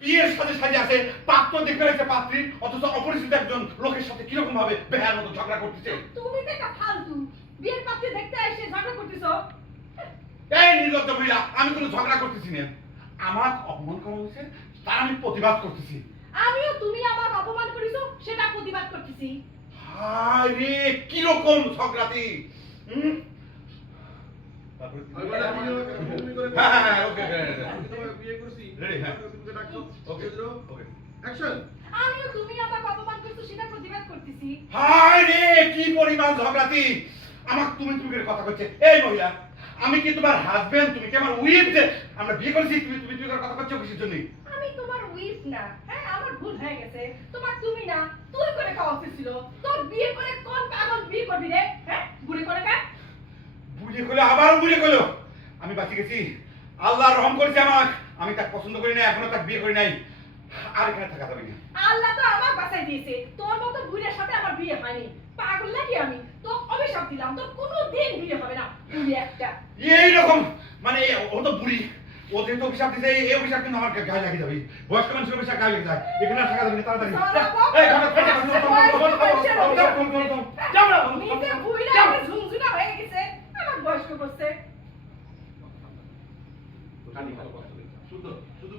বিয়ের সাথে সাজে আছে, পাত্র দেখতে রয়েছে পাত্রী, অথচ অপরিচিত একজন লোকের সাথে কিরকম ভাবে বেহার মতো ঝগড়া করতেছে। তুমি তো একটা ফালতু, বিয়ের পাত্রী দেখতে এসে ঝগড়া করতেছো। এই নির্লজ্জ মহিলা, আমি কোনো ঝগড়া করতেছি না, আমার অপমান করা হয়েছে তার আমি প্রতিবাদ করতেছি। আমিও তুমি আমার অপমান করেছো সেটা প্রতিবাদ করতেছি। হায় রে, কিরকম ঝগড়াটি! আমিও তুমি আমাকে অপমান করছো সেটা প্রতিবাদ করতেছি। হায় রে, কি পরিমাণ ঝগড়াটি! আমাকে তুমি তুমি করে কথা কচ্ছে। এই মহিলা, আমি কি তোমার হাজবেন্ড? তুমি কি আমার উইফ? যে আমরা বিয়ে করেছি, তুমি তুমি তুমি করে কথা করছো কিসের জন্য? আমি তোমার উইফ না। হ্যাঁ, আমার ভুল হয়ে গেছে। তোমার তুমি না, তুই করে খাওয়া উচিত ছিল। তোর বিয়ে করে কোন পাগল বিয়ে করবি রে? হ্যাঁ, বুড়ি করে কা? বুড়ি করলো, আবারও বুড়ি করলো। আমি বাঁচি গেছি, আল্লাহ রহম করেছে আমাকে। আমি তাকে পছন্দ করি না, এখনো তাকে বিয়ে করি নাই। আর এখানে থাকা যাবে না। আল্লাহ তো আমাকে বাঁচাই দিয়েছে। তোর মতো বুড়ির সাথে আমার বিয়ে হয়নি। পাগল নাকি আমি? তো অভিশাপ দিলাম, তোর কোনোদিন বিয়ে হবে না। বুড়ি একটা। এইরকম মানে ও তো বুড়ি, ও যেহেতু অভিশাপ দিছে, এই অভিশাপ কিন্তু আমার গায়ে লেগে যাবে। বয়স্ক মানুষের অভিশাপ গায়ে লেগে যায়, এখানে আর থাকা যাবে না, তাড়াতাড়ি এই ঘরে ফেটে যাও না। নিজে বুড়িরা ঝুমঝুনা হয়ে গেছে, আমার বয়স্ক করছে। শুধু শুধু